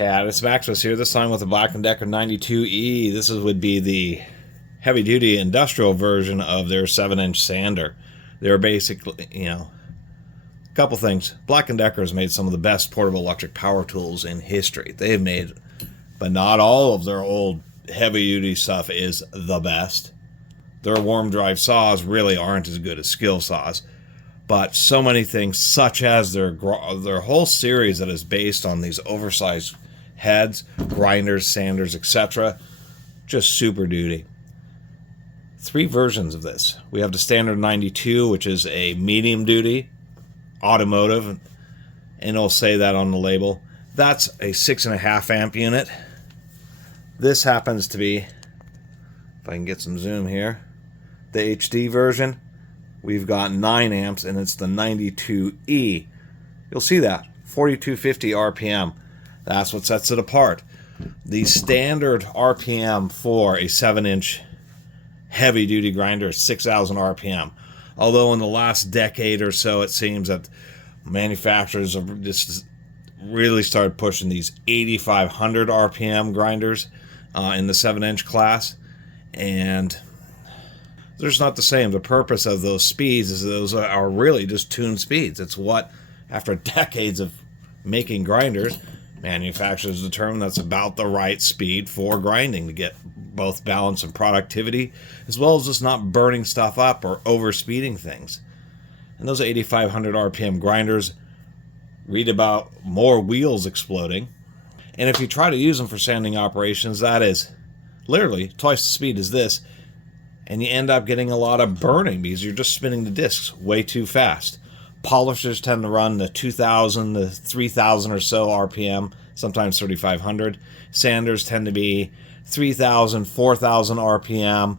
Catus, Maximus here, this time with the Black & Decker 92E. This would be the heavy-duty industrial version of their 7-inch sander. They're basically, a couple things. Black & Decker has made some of the best portable electric power tools in history. They've made, but not all of their old heavy-duty stuff is the best. Their warm drive saws really aren't as good as skill saws. But so many things, such as their whole series that is based on these oversized heads, grinders, sanders, etc., just super duty. 3 versions of this. We have the standard 92, which is a medium duty, automotive, and it'll say that on the label. That's a 6.5 amp unit. This happens to be, if I can get some zoom here, the HD version. We've got 9 amps, and it's the 92E. You'll see that, 4250 RPM. That's what sets it apart. The standard RPM for a 7-inch heavy-duty grinder is 6,000 RPM. Although in the last decade or so, it seems that manufacturers have just really started pushing these 8,500 RPM grinders in the 7-inch class, and they're just not the same. The purpose of those speeds is those are really just tuned speeds. It's what, after decades of making grinders, manufacturers determine that's about the right speed for grinding to get both balance and productivity, as well as just not burning stuff up or over speeding things. And those 8,500 RPM grinders read about more wheels exploding. And if you try to use them for sanding operations, that is literally twice the speed as this. And you end up getting a lot of burning because you're just spinning the discs way too fast. Polishers tend to run the 2,000 to 3,000 or so RPM, sometimes 3,500. Sanders tend to be 3,000, 4,000 RPM,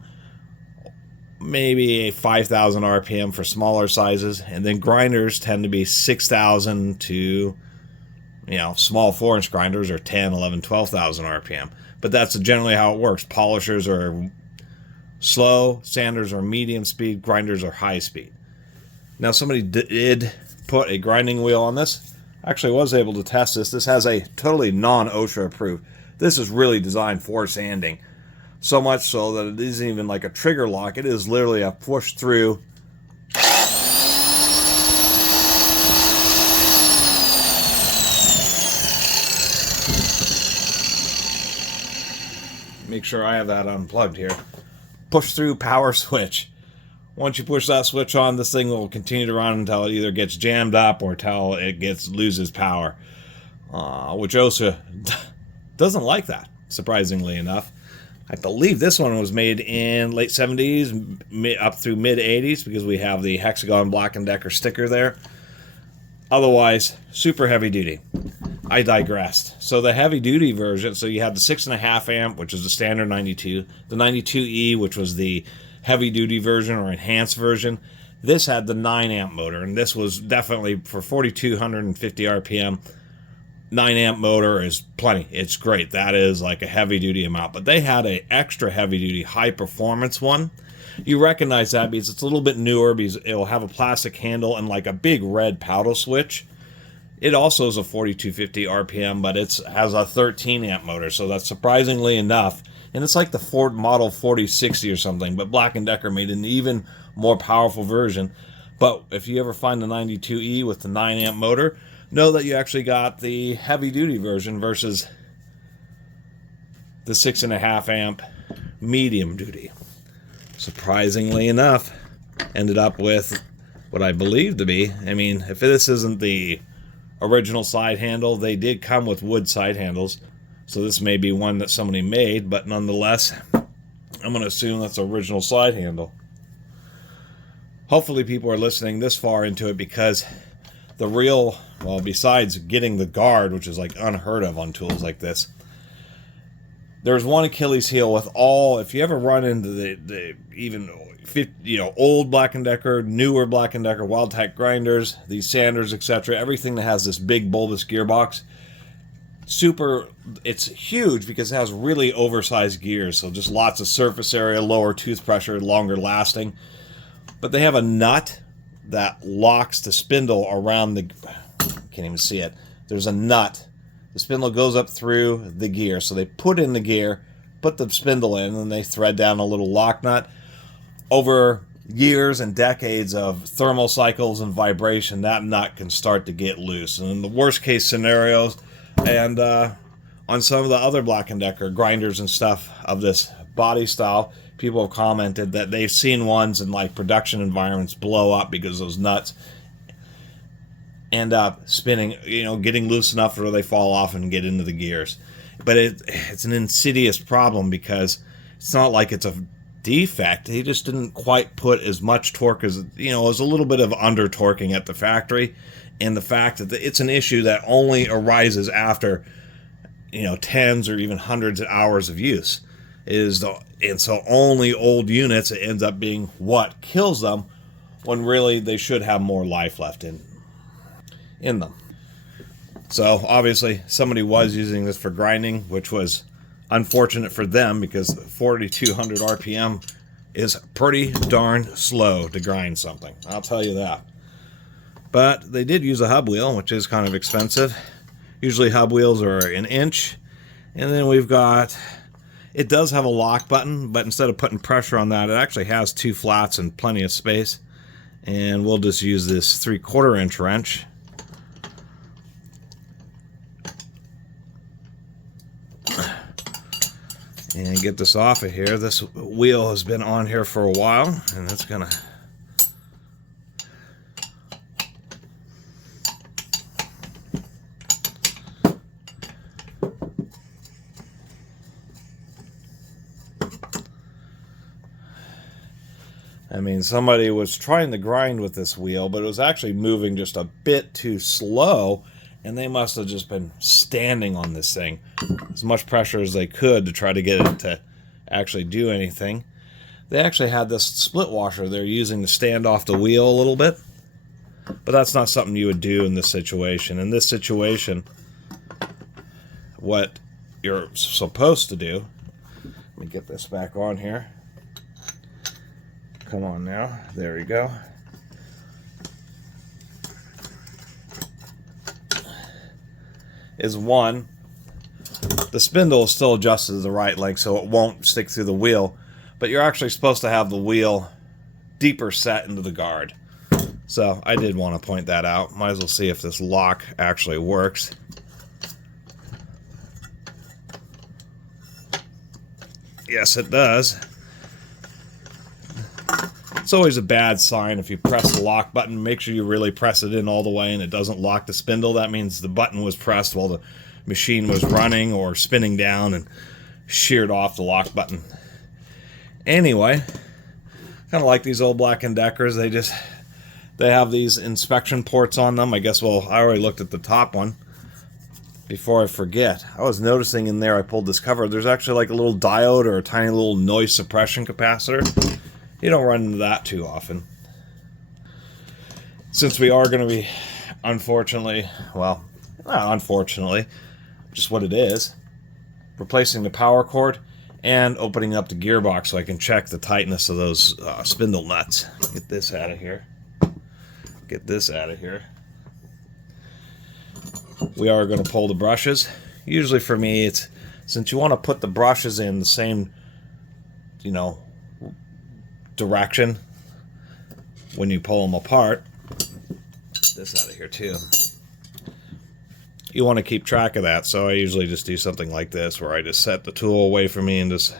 maybe a 5,000 RPM for smaller sizes. And then grinders tend to be 6,000 to, small 4-inch grinders are 10, 11, 12,000 RPM. But that's generally how it works. Polishers are slow, sanders are medium speed, grinders are high speed. Now somebody did put a grinding wheel on this. Actually was able to test this. This has a totally non-OSHA approved. This is really designed for sanding. So much so that it isn't even like a trigger lock. It is literally a push through. Make sure I have that unplugged here. Push through power switch. Once you push that switch on, this thing will continue to run until it either gets jammed up or until it loses power. Which OSHA doesn't like that, surprisingly enough. I believe this one was made in late 70s, up through mid 80s, because we have the Hexagon Black & Decker sticker there. Otherwise, super heavy duty. I digressed. So the heavy duty version, so you had the 6.5 amp, which is the standard 92, the 92E, which was the heavy duty version or enhanced version. This had the 9 amp motor, and this was definitely for 4,250 RPM. 9 amp motor is plenty. It's great. That is like a heavy duty amount. But they had an extra heavy duty high performance one. You recognize that because it's a little bit newer, because it'll have a plastic handle and like a big red paddle switch. It also is a 4,250 RPM, but it has a 13 amp motor, so that's surprisingly enough. And it's like the Ford Model 4060 or something, but Black & Decker made an even more powerful version. But if you ever find the 92E with the 9 amp motor, know that you actually got the heavy duty version versus the 6.5 amp medium duty. Surprisingly enough, ended up with what I believe to be, if this isn't the original side handle, they did come with wood side handles, so this may be one that somebody made, but nonetheless, I'm going to assume that's the original side handle. Hopefully people are listening this far into it, because the real, well, besides getting the guard, which is like unheard of on tools like this, there's one Achilles heel with all, if you ever run into the even old Black & Decker, newer Black & Decker, Wildtech grinders, these sanders, etc., everything that has this big bulbous gearbox, it's huge because it has really oversized gears, so just lots of surface area, lower tooth pressure, longer lasting. But they have a nut that locks the spindle around the, can't even see it. There's a nut The spindle goes up through the gear. So they put in the gear, put the spindle in, and they thread down a little lock nut. Over years and decades of thermal cycles and vibration, that nut can start to get loose. And in the worst case scenarios, and on some of the other Black & Decker grinders and stuff of this body style, people have commented that they've seen ones in like production environments blow up because those nuts end up spinning, getting loose enough where they fall off and get into the gears. But it's an insidious problem because it's not like it's a defect. He just didn't quite put as much torque as, it was a little bit of under torquing at the factory. And the fact that it's an issue that only arises after, tens or even hundreds of hours of use. And so only old units, it ends up being what kills them, when really they should have more life left in them. So obviously somebody was using this for grinding, which was unfortunate for them because 4,200 RPM is pretty darn slow to grind something. I'll tell you that. But they did use a hub wheel, which is kind of expensive. Usually hub wheels are an inch. And then we've got, it does have a lock button, but instead of putting pressure on that, it actually has 2 flats and plenty of space. And we'll just use this 3/4 inch wrench. And get this off of here. This wheel has been on here for a while, and it's gonna somebody was trying to grind with this wheel, but it was actually moving just a bit too slow, and they must have just been standing on this thing as much pressure as they could to try to get it to actually do anything. They actually had this split washer they're using to stand off the wheel a little bit, but that's not something you would do in this situation. In this situation, what you're supposed to do, let me get this back on here. Come on now, there we go. Is one, the spindle is still adjusted to the right length so it won't stick through the wheel, but you're actually supposed to have the wheel deeper set into the guard. So I did want to point that out. Might as well see if this lock actually works. Yes, it does. It's always a bad sign if you press the lock button. Make sure you really press it in all the way and it doesn't lock the spindle. That means the button was pressed while the machine was running or spinning down and sheared off the lock button. Anyway, kind of like these old Black & Deckers. They have these inspection ports on them. I guess, well, I already looked at the top one. Before I forget, I was noticing in there, I pulled this cover, there's actually like a little diode or a tiny little noise suppression capacitor. You don't run into that too often. Since we are going to be, unfortunately, well, not unfortunately, just what it is, replacing the power cord and opening up the gearbox so I can check the tightness of those spindle nuts. Get this out of here. Get this out of here. We are going to pull the brushes. Usually for me, it's, since you want to put the brushes in the same, direction when you pull them apart. Get this out of here too. You want to keep track of that, so I usually just do something like this where I just set the tool away from me and just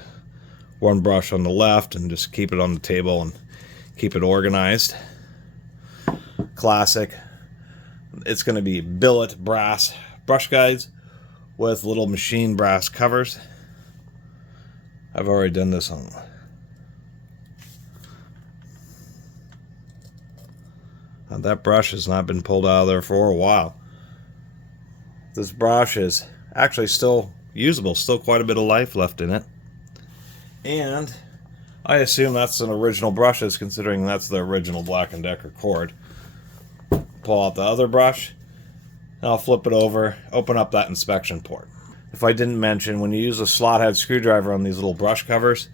one brush on the left and just keep it on the table and keep it organized. Classic. It's going to be billet brass brush guides with little machine brass covers. I've already done this on. That brush has not been pulled out of there for a while. This brush is actually still usable, still quite a bit of life left in it. And I assume that's an original brushes, considering that's the original Black & Decker cord. Pull out the other brush, and I'll flip it over, open up that inspection port. If I didn't mention, when you use a slot head screwdriver on these little brush covers,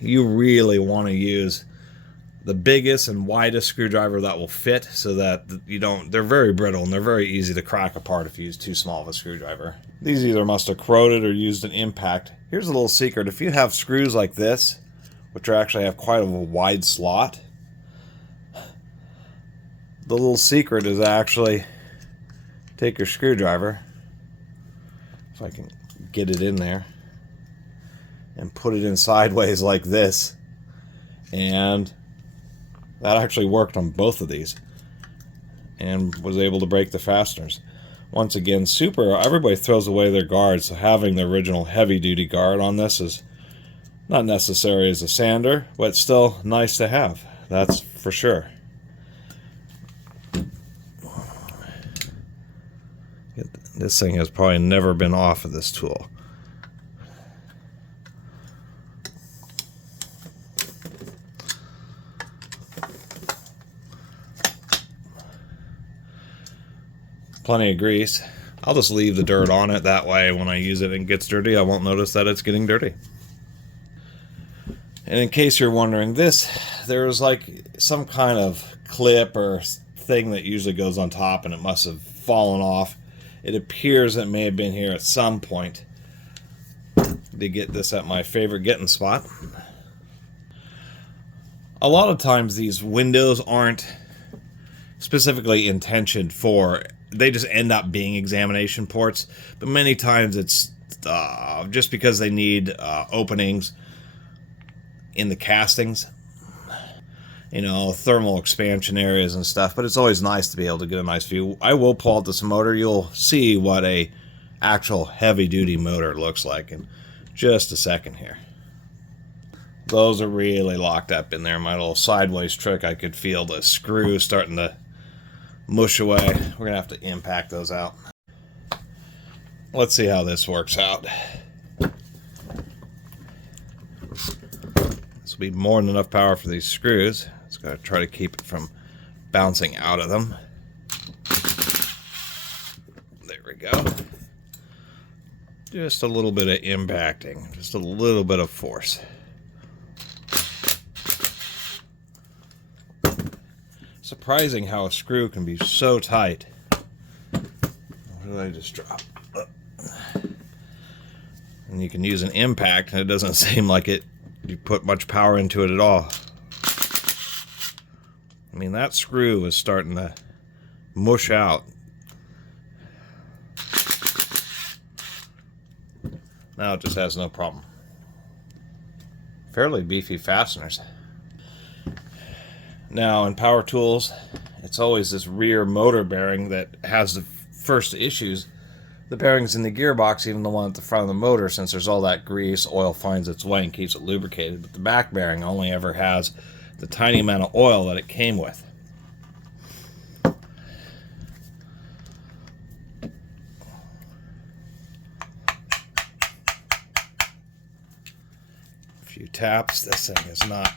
you really want to use the biggest and widest screwdriver that will fit, so that you don't, they're very brittle and they're very easy to crack apart if you use too small of a screwdriver. These either must have corroded or used an impact. Here's a little secret: if you have screws like this, which actually have quite a wide slot, the little secret is actually take your screwdriver, if I can get it in there, and put it in sideways like this, and that actually worked on both of these and was able to break the fasteners. Once again, everybody throws away their guards, so having the original heavy-duty guard on this is not necessary as a sander, but still nice to have, that's for sure. This thing has probably never been off of this tool. Plenty of grease. I'll just leave the dirt on it, that way when I use it and it gets dirty, I won't notice that it's getting dirty. And in case you're wondering, there's like some kind of clip or thing that usually goes on top, and it must have fallen off. It appears it may have been here at some point. To get this at my favorite getting spot. A lot of times these windows aren't specifically intentioned for, they just end up being examination ports, but many times it's just because they need openings in the castings, you know, thermal expansion areas and stuff, but it's always nice to be able to get a nice view. I will pull out this motor. You'll see what a actual heavy-duty motor looks like in just a second here. Those are really locked up in there. My little sideways trick, I could feel the screw starting to mush away. We're gonna have to impact those out. Let's see how this works out. This will be more than enough power for these screws. Just gotta try to keep it from bouncing out of them. There we go. Just a little bit of impacting, just a little bit of force. Surprising how a screw can be so tight. What did I just drop? And you can use an impact and it doesn't seem like you put much power into it at all. I mean, that screw is starting to mush out. Now it just has no problem. Fairly beefy fasteners. Now in power tools, it's always this rear motor bearing that has the first issues. The bearings in the gearbox, even the one at the front of the motor, since there's all that grease, oil finds its way and keeps it lubricated. But the back bearing only ever has the tiny amount of oil that it came with. A few taps, this thing is not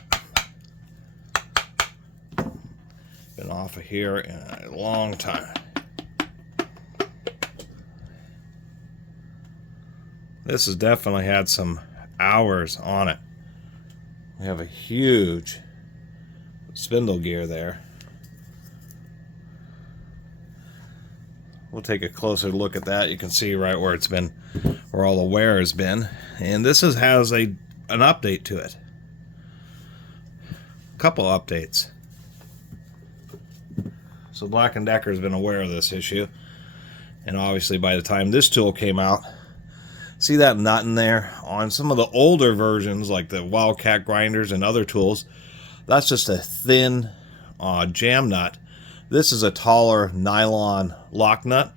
been off of here in a long time. This has definitely had some hours on it. We have a huge spindle gear there. We'll take a closer look at that. You can see right where it's been, where all the wear has been. And this has an update to it. A couple updates. So Black & Decker has been aware of this issue, and obviously by the time this tool came out, see that nut in there? On some of the older versions, like the Wildcat grinders and other tools, that's just a thin jam nut. This is a taller nylon lock nut.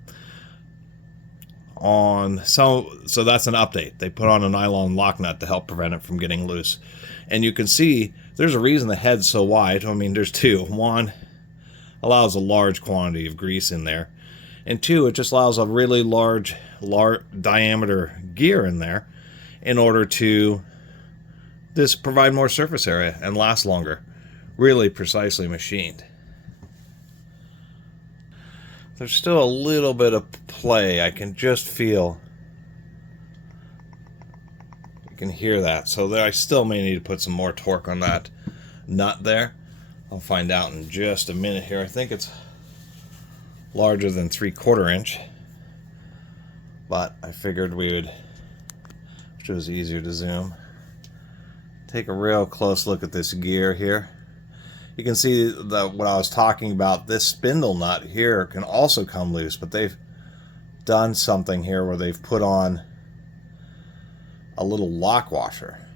So that's an update. They put on a nylon lock nut to help prevent it from getting loose. And you can see there's a reason the head's so wide. I mean, there's two. One, allows a large quantity of grease in there, and two, it just allows a really large diameter gear in there in order to just provide more surface area and last longer. Really precisely machined. There's still a little bit of play. I can just feel, you can hear that, so I still may need to put some more torque on that nut there. I'll find out in just a minute here. I think it's larger than 3/4 inch, but I figured we would, which was easier to zoom, take a real close look at this gear here. You can see what I was talking about. This spindle nut here can also come loose, but they've done something here where they've put on a little lock washer.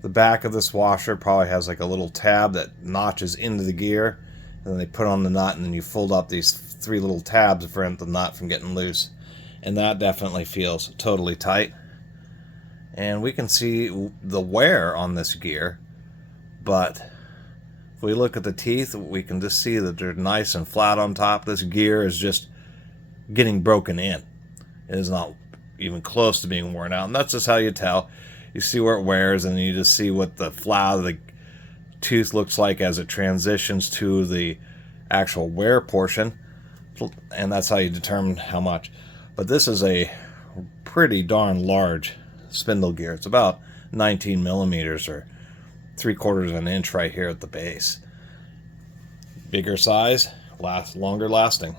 The back of this washer probably has like a little tab that notches into the gear, and then they put on the nut, and then you fold up these 3 little tabs to prevent the nut from getting loose. And that definitely feels totally tight. And we can see the wear on this gear, but if we look at the teeth, we can just see that they're nice and flat on top. This gear is just getting broken in. It is not even close to being worn out, and that's just how you tell. You see where it wears, and you just see what the flat of the tooth looks like as it transitions to the actual wear portion, and that's how you determine how much. But this is a pretty darn large spindle gear. It's about 19 millimeters or 3/4 of an inch right here at the base. Bigger size, longer lasting.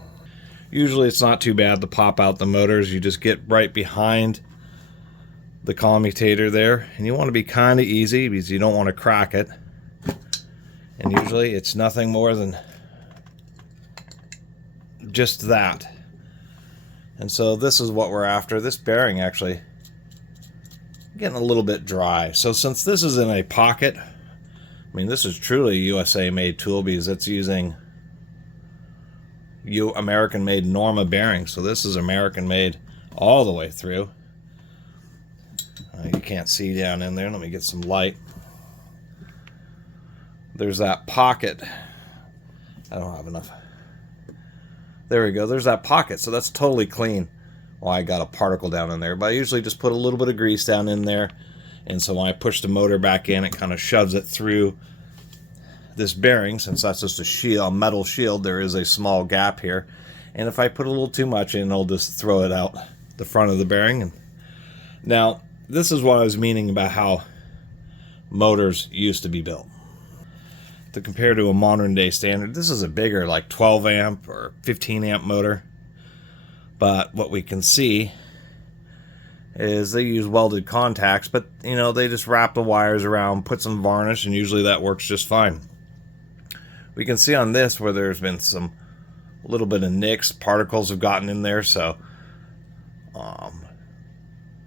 Usually it's not too bad to pop out the motors. You just get right behind the commutator there, and you want to be kind of easy because you don't want to crack it. And usually it's nothing more than just that. And so this is what we're after. This bearing actually getting a little bit dry. So since this is in a pocket, I mean, this is truly a USA made tool because it's using American made Norma bearings. So this is American made all the way through. You can't see down in there. Let me get some light. There's that pocket. I don't have enough. There we go. There's that pocket. So that's totally clean. Well, I got a particle down in there, but I usually just put a little bit of grease down in there. And so when I push the motor back in, it kind of shoves it through this bearing. Since that's just a shield, a metal shield, there is a small gap here. And if I put a little too much in, I'll just throw it out the front of the bearing. And now, this is what I was meaning about how motors used to be built. To compare to a modern day standard, this is a bigger, like 12 amp or 15 amp motor. But what we can see is they use welded contacts, but you know, they just wrap the wires around, put some varnish, and usually that works just fine. We can see on this where there's been some little bit of nicks, particles have gotten in there, so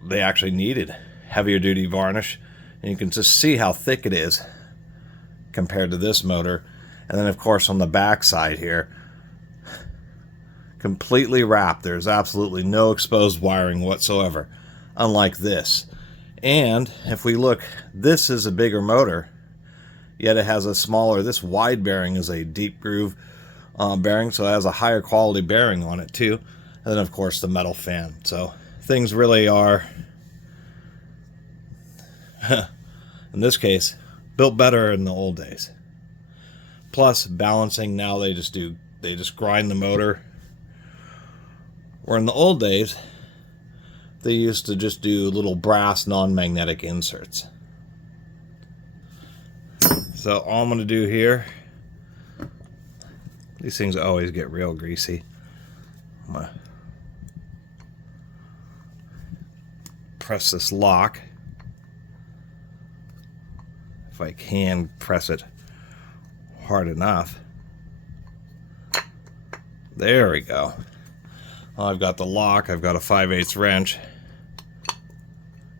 they actually needed heavier duty varnish, and you can just see how thick it is compared to this motor. And then of course on the back side here, completely wrapped. There's absolutely no exposed wiring whatsoever, unlike this. And if we look, this is a bigger motor, yet it has a smaller, this wide bearing is a deep groove bearing, so it has a higher quality bearing on it too. And then of course the metal fan. So things really are, in this case, built better in the old days. Plus balancing, now they just grind the motor. Where in the old days, they used to just do little brass non-magnetic inserts. So all I'm going to do here, these things always get real greasy. I'm going to press this lock. If I can press it hard enough. There we go. Well, I've got the lock, I've got a 5/8 wrench,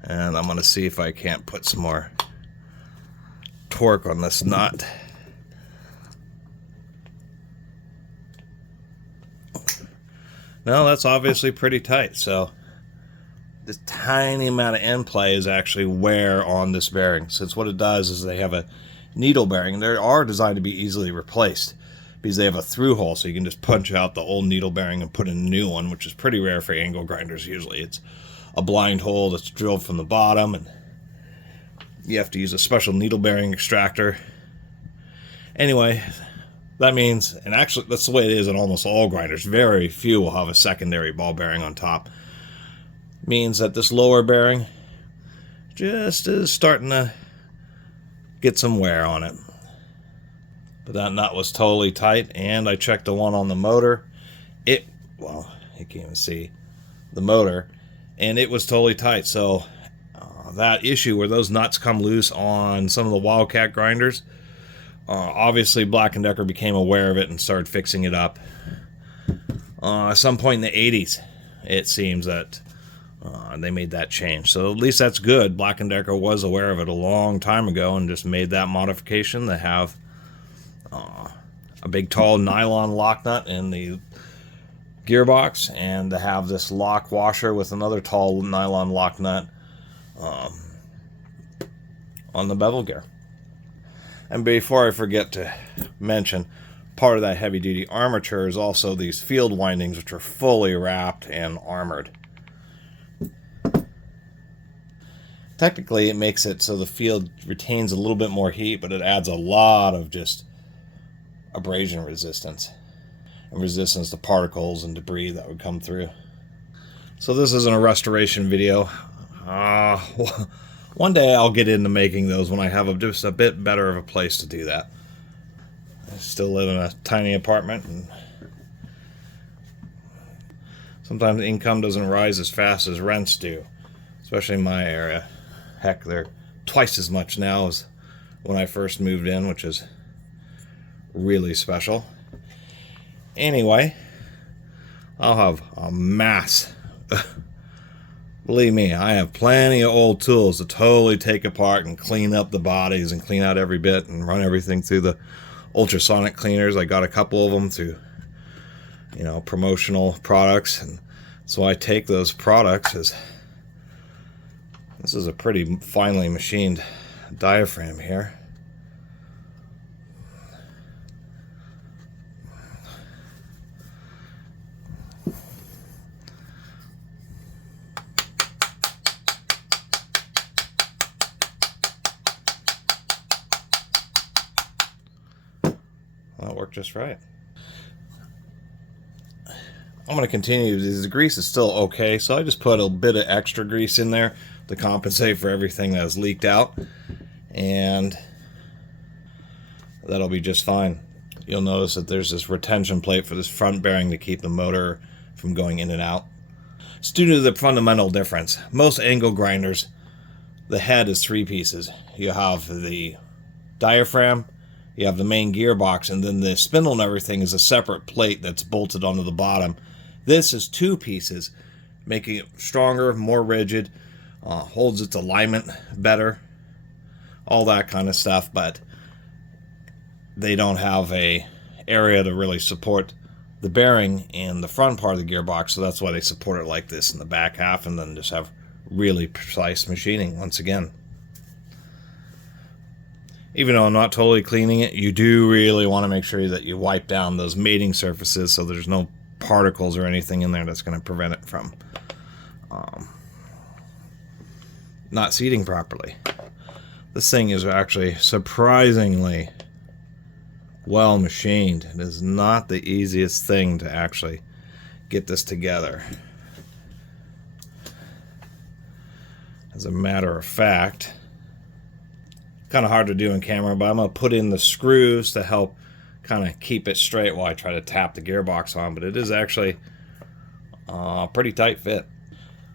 and I'm going to see if I can't put some more torque on this nut. No, that's obviously pretty tight, so this tiny amount of end play is actually wear on this bearing, since what it does is they have a needle bearing. They are designed to be easily replaced because they have a through hole, so you can just punch out the old needle bearing and put in a new one, which is pretty rare for angle grinders. Usually it's a blind hole that's drilled from the bottom, and you have to use a special needle bearing extractor. Anyway, that means, and actually that's the way it is in almost all grinders, very few will have a secondary ball bearing on top. Means that this lower bearing just is starting to get some wear on it. But that nut was totally tight, and I checked the one on the motor. Well, you can't even see the motor, and it was totally tight. So that issue where those nuts come loose on some of the Wildcat grinders, obviously Black & Decker became aware of it and started fixing it up. At some point in the 80s, it seems that they made that change. So at least that's good. Black & Decker was aware of it a long time ago and just made that modification to have a big tall nylon lock nut in the gearbox, and to have this lock washer with another tall nylon lock nut on the bevel gear. And before I forget to mention, part of that heavy duty armature is also these field windings, which are fully wrapped and armored. Technically it makes it so the field retains a little bit more heat, but it adds a lot of just abrasion resistance and resistance to particles and debris that would come through. So this isn't a restoration video. One day I'll get into making those when I have just a bit better of a place to do that. I still live in a tiny apartment, and sometimes income doesn't rise as fast as rents do, especially in my area. Heck, they're twice as much now as when I first moved in, which is really special. Anyway, I'll have a mass. Believe me, I have plenty of old tools to totally take apart and clean up the bodies and clean out every bit and run everything through the ultrasonic cleaners. I got a couple of them through, promotional products, and so I take those products as this is a pretty finely machined diaphragm here. That worked just right. I'm going to continue. The grease is still okay, so I just put a bit of extra grease in there to compensate for everything that has leaked out, and that'll be just fine. You'll notice that there's this retention plate for this front bearing to keep the motor from going in and out. It's due to the fundamental difference. Most angle grinders, the head is three pieces. You have the diaphragm, you have the main gearbox, and then the spindle and everything is a separate plate that's bolted onto the bottom. This is two pieces, making it stronger, more rigid, holds its alignment better, all that kind of stuff, but they don't have a area to really support the bearing in the front part of the gearbox, so that's why they support it like this in the back half, and then just have really precise machining once again. Even though I'm not totally cleaning it, you do really want to make sure that you wipe down those mating surfaces so there's no particles or anything in there that's going to prevent it from not seating properly. This thing is actually surprisingly well machined. It is not the easiest thing to actually get this together. As a matter of fact, kind of hard to do in camera, but I'm going to put in the screws to help kind of keep it straight while I try to tap the gearbox on, but it is actually a pretty tight fit.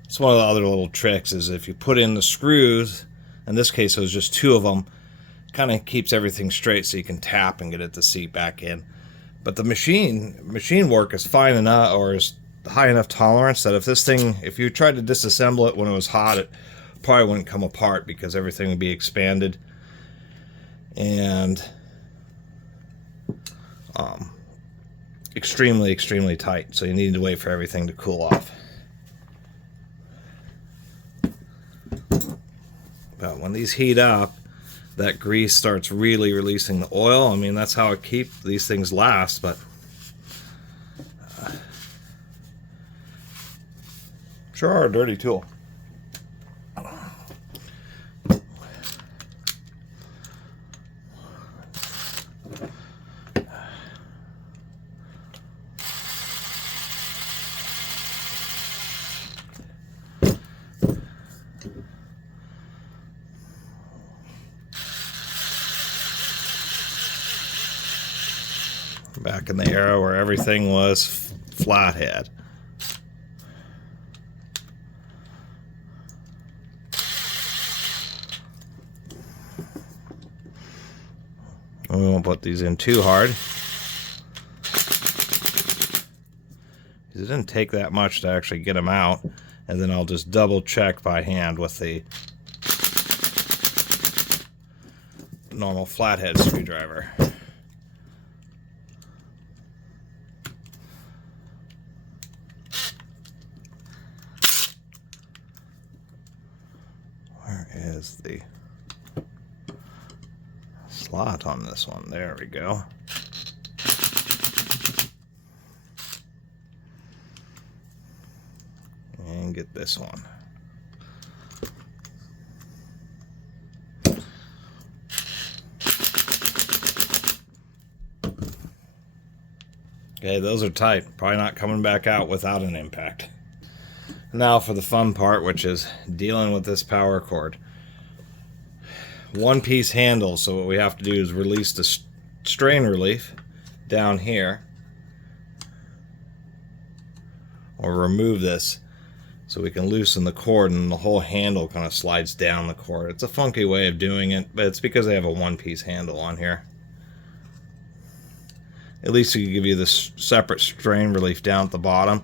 It's one of the other little tricks is if you put in the screws, in this case it was just two of them, kind of keeps everything straight so you can tap and get it to seat back in. But the machine work is fine enough, or is high enough tolerance that if you tried to disassemble it when it was hot, it probably wouldn't come apart because everything would be expanded and extremely, extremely tight. So you need to wait for everything to cool off. But when these heat up, that grease starts really releasing the oil. I mean, that's how it keeps these things last, but sure are a dirty tool. back in the era where everything was flathead. We won't put these in too hard. It didn't take that much to actually get them out, and then I'll just double check by hand with the normal flathead screwdriver. Where is the slot on this one? There we go. And get this one. Okay, those are tight. Probably not coming back out without an impact. Now for the fun part, which is dealing with this power cord. One piece handle, so what we have to do is release the strain relief down here, or remove this so we can loosen the cord, and the whole handle kind of slides down the cord. It's a funky way of doing it, but it's because they have a one-piece handle on here. At least it can give you this separate strain relief down at the bottom.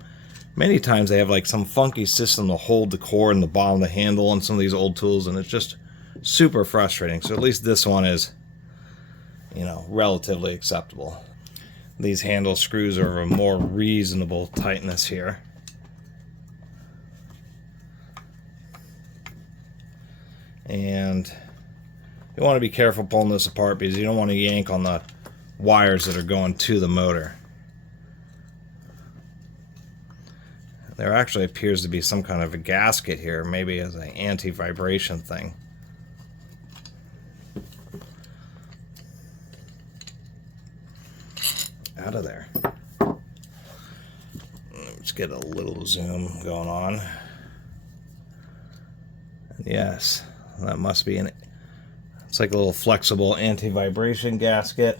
Many times they have like some funky system to hold the cord in the bottom of the handle on some of these old tools, and it's just super frustrating. So at least this one is, you know, relatively acceptable. These handle screws are of a more reasonable tightness here. And you want to be careful pulling this apart because you don't want to yank on the wires that are going to the motor. There actually appears to be some kind of a gasket here, maybe as an anti-vibration thing. Out of there. Let's get a little zoom going on. And yes, that must be it's like a little flexible anti-vibration gasket.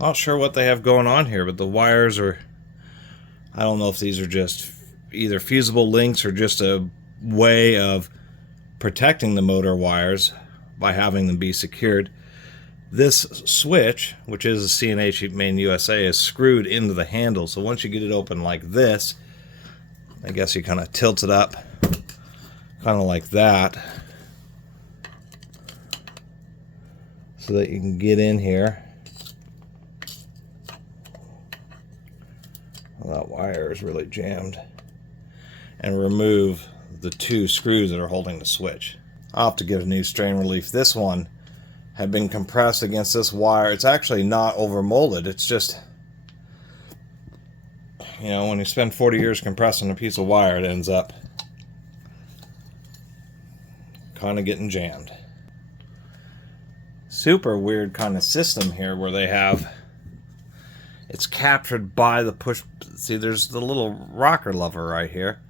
Not sure what they have going on here, but the wires are, I don't know if these are just either fusible links or just a way of protecting the motor wires by having them be secured. This switch, which is a C&H made in USA, is screwed into the handle. So once you get it open like this, I guess you kind of tilt it up, kind of like that, so that you can get in here. Well, that wire is really jammed. And remove the two screws that are holding the switch. I'll have to give a new strain relief. This one had been compressed against this wire. It's actually not over molded. It's just, you know, when you spend 40 years compressing a piece of wire, it ends up kind of getting jammed. Super weird kind of system here where they have, it's captured by the push. See, there's the little rocker lever right here,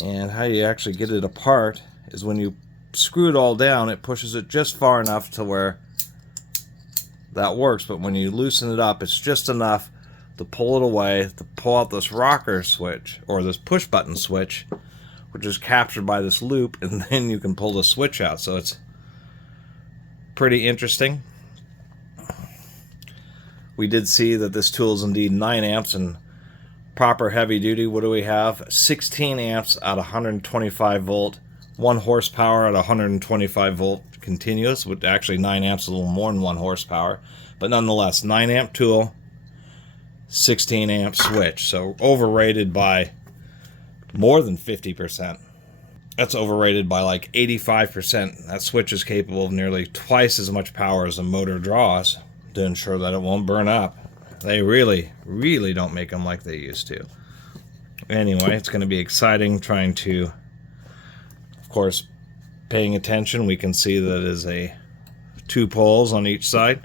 and how you actually get it apart is when you screw it all down, it pushes it just far enough to where that works, but when you loosen it up, it's just enough to pull it away, to pull out this rocker switch, or this push button switch, which is captured by this loop, and then you can pull the switch out. So it's pretty interesting. We did see that this tool is indeed 9 amps and proper heavy duty. What do we have? 16 amps at 125 volt, 1 horsepower at 125 volt continuous, with actually 9 amps, a little more than 1 horsepower, but nonetheless 9 amp tool, 16 amp switch. So overrated by more than 50%. That's overrated by like 85%. That switch is capable of nearly twice as much power as a motor draws to ensure that it won't burn up. They really don't make them like they used to. Anyway, it's going to be exciting trying to, of course, paying attention. We can see that it is a 2 poles on each side.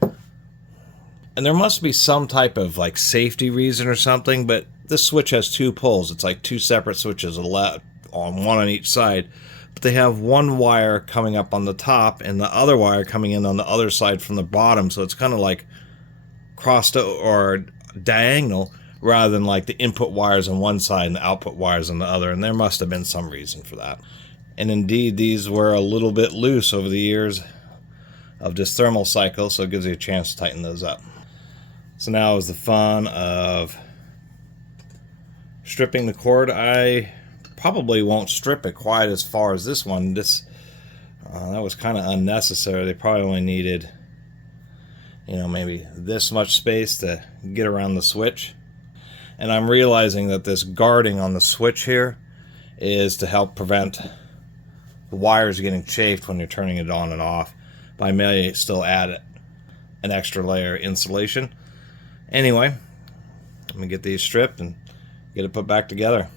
And there must be some type of like safety reason or something, but this switch has 2 poles. It's like 2 separate switches, on one on each side. But they have one wire coming up on the top and the other wire coming in on the other side from the bottom. So it's kind of like crossed or diagonal rather than like the input wires on one side and the output wires on the other, and there must have been some reason for that. And indeed, these were a little bit loose over the years of this thermal cycle, so it gives you a chance to tighten those up. So now is the fun of stripping the cord. I probably won't strip it quite as far as this one. That was kind of unnecessary. They probably only needed, maybe this much space to get around the switch. And I'm realizing that this guarding on the switch here is to help prevent the wires getting chafed when you're turning it on and off. But I may still add an extra layer of insulation. Anyway, I'm going to get these stripped and get it put back together.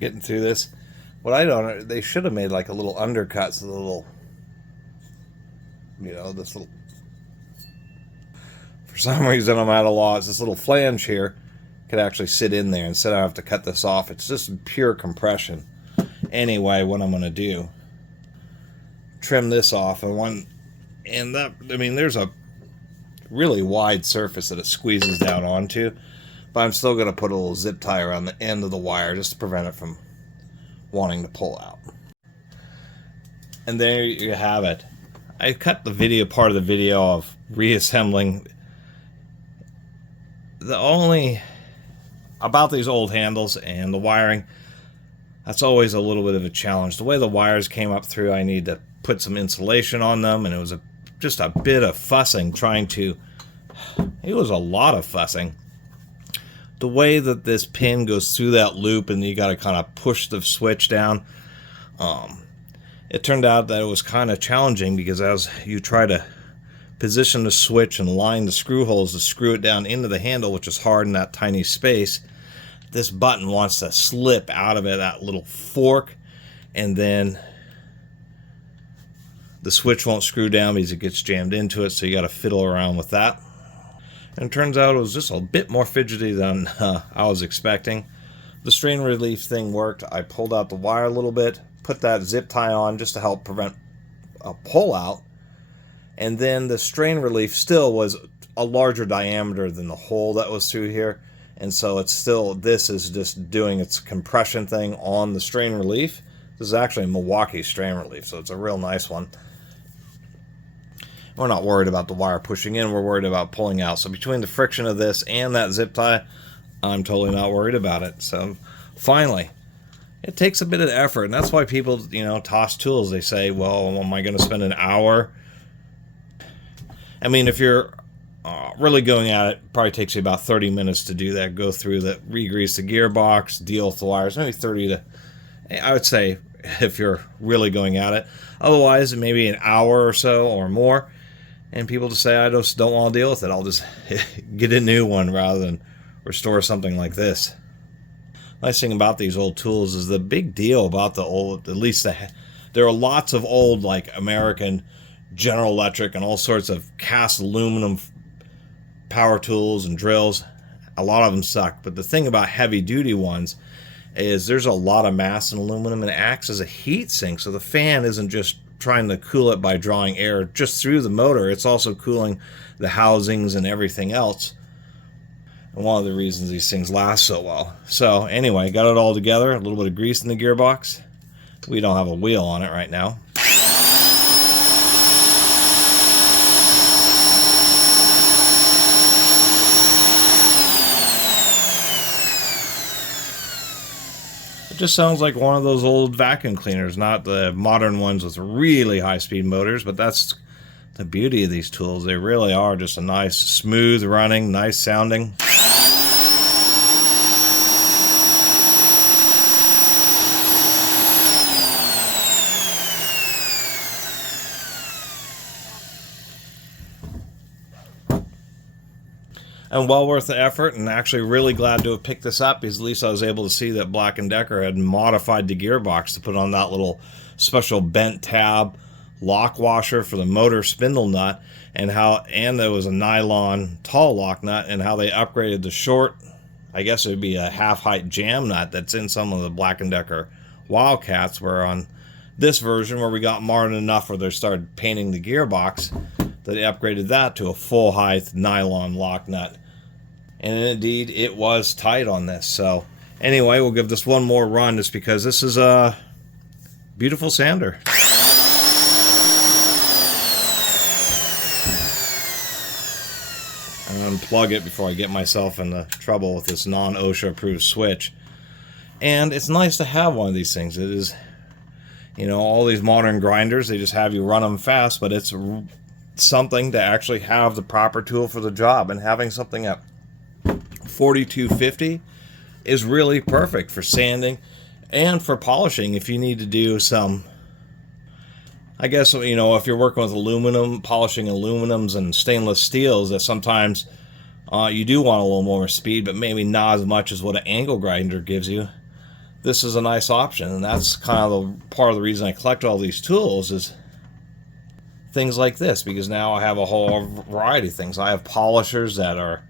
Getting through this. What I don't, they should have made like a little undercut, so the little, this little, for some reason I'm at a loss. This little flange here could actually sit in there instead of have to cut this off. It's just pure compression. Anyway, what I'm going to do, trim this off, there's a really wide surface that it squeezes down onto, but I'm still going to put a little zip tie around the end of the wire just to prevent it from wanting to pull out. And there you have it. I cut part of the video of reassembling. The only about these old handles and the wiring, that's always a little bit of a challenge. The way the wires came up through, I need to put some insulation on them, and it was just a bit of fussing it was a lot of fussing. The way that this pin goes through that loop and you got to kind of push the switch down, it turned out that it was kind of challenging, because as you try to position the switch and line the screw holes to screw it down into the handle, which is hard in that tiny space, this button wants to slip out of it, that little fork, and then the switch won't screw down because it gets jammed into it, so you got to fiddle around with that. And it turns out it was just a bit more fidgety than I was expecting. The strain relief thing worked. I pulled out the wire a little bit, put that zip tie on just to help prevent a pull out, and then the strain relief still was a larger diameter than the hole that was through here, and so this is just doing its compression thing on the strain relief. This is actually a Milwaukee strain relief, so it's a real nice one. We're not worried about the wire pushing in, we're worried about pulling out. So between the friction of this and that zip tie, I'm totally not worried about it. So finally, it takes a bit of effort, and that's why people, toss tools. They say, well, am I going to spend an hour? I mean, if you're really going at it, probably takes you about 30 minutes to do that. Go through the, re-grease the gearbox, deal with the wires, maybe 30 to, I would say, if you're really going at it. Otherwise, maybe an hour or so or more. And people just say, I just don't want to deal with it. I'll just get a new one rather than restore something like this. Nice thing about these old tools is the big deal about the old, at least there are lots of old, like American General Electric and all sorts of cast aluminum power tools and drills. A lot of them suck. But the thing about heavy duty ones is there's a lot of mass in aluminum, and it acts as a heat sink. So the fan isn't just trying to cool it by drawing air just through the motor, it's also cooling the housings and everything else. And one of the reasons these things last so well. So anyway, got it all together, a little bit of grease in the gearbox. We don't have a wheel on it right now. Just sounds like one of those old vacuum cleaners, not the modern ones with really high-speed motors, but that's the beauty of these tools. They really are just a nice, smooth running, nice sounding. And well worth the effort, and actually really glad to have picked this up, because at least I was able to see that Black & Decker had modified the gearbox to put on that little special bent tab lock washer for the motor spindle nut, and there was a nylon tall lock nut, and how they upgraded the short, I guess it would be a half-height jam nut that's in some of the Black & Decker Wildcats, where on this version where we got modern enough where they started painting the gearbox, that they upgraded that to a full height nylon lock nut. And indeed, it was tight on this. So anyway, we'll give this one more run just because this is a beautiful sander. Unplug it before I get myself into trouble with this non-OSHA approved switch. And it's nice to have one of these things. It is, you know, all these modern grinders, they just have you run them fast, but it's something to actually have the proper tool for the job. And having something at 4250 is really perfect for sanding and for polishing if you need to do some, I guess, you know, if you're working with aluminum, polishing aluminums and stainless steels, that sometimes you do want a little more speed, but maybe not as much as what an angle grinder gives you. This is a nice option, and that's kind of part of the reason I collect all these tools is things like this, because now I have a whole variety of things. I have polishers that are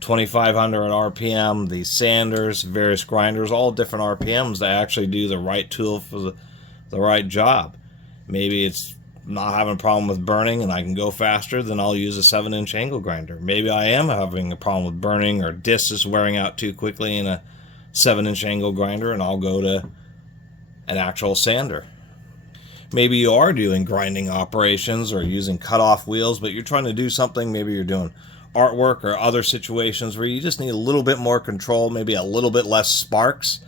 2,500 RPM, these sanders, various grinders, all different RPMs that actually do the right tool for the right job. Maybe it's not having a problem with burning and I can go faster, then I'll use a 7-inch angle grinder. Maybe I am having a problem with burning or disc is wearing out too quickly in a 7-inch angle grinder, and I'll go to an actual sander. Maybe you are doing grinding operations or using cut-off wheels, but you're trying to do something, maybe you're doing artwork or other situations where you just need a little bit more control, maybe a little bit less sparks.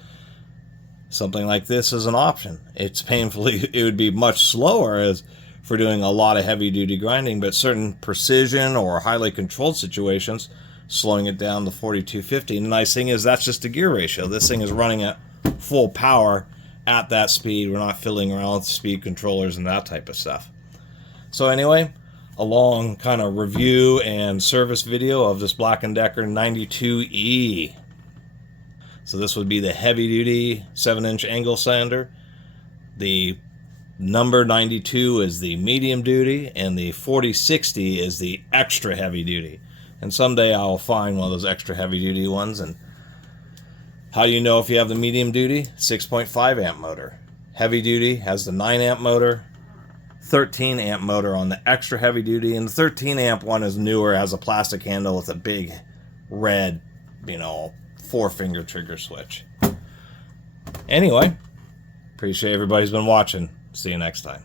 Something like this is an option. It's painfully, it would be much slower as for doing a lot of heavy duty grinding, but certain precision or highly controlled situations, slowing it down to 4250. And the nice thing is that's just a gear ratio. This thing is running at full power at that speed. We're not fiddling around with speed controllers and that type of stuff. So anyway, a long kind of review and service video of this Black & Decker 92E. So this would be the heavy-duty 7-inch angle sander. The number 92 is the medium-duty, and the 4060 is the extra heavy-duty. And someday I'll find one of those extra heavy-duty ones. And how do you know if you have the medium-duty? 6.5 amp motor. Heavy-duty has the 9 amp motor, 13 amp motor on the extra heavy-duty, and the 13 amp one is newer, has a plastic handle with a big red, you know, 4-finger trigger switch. Anyway, appreciate everybody's been watching. See you next time.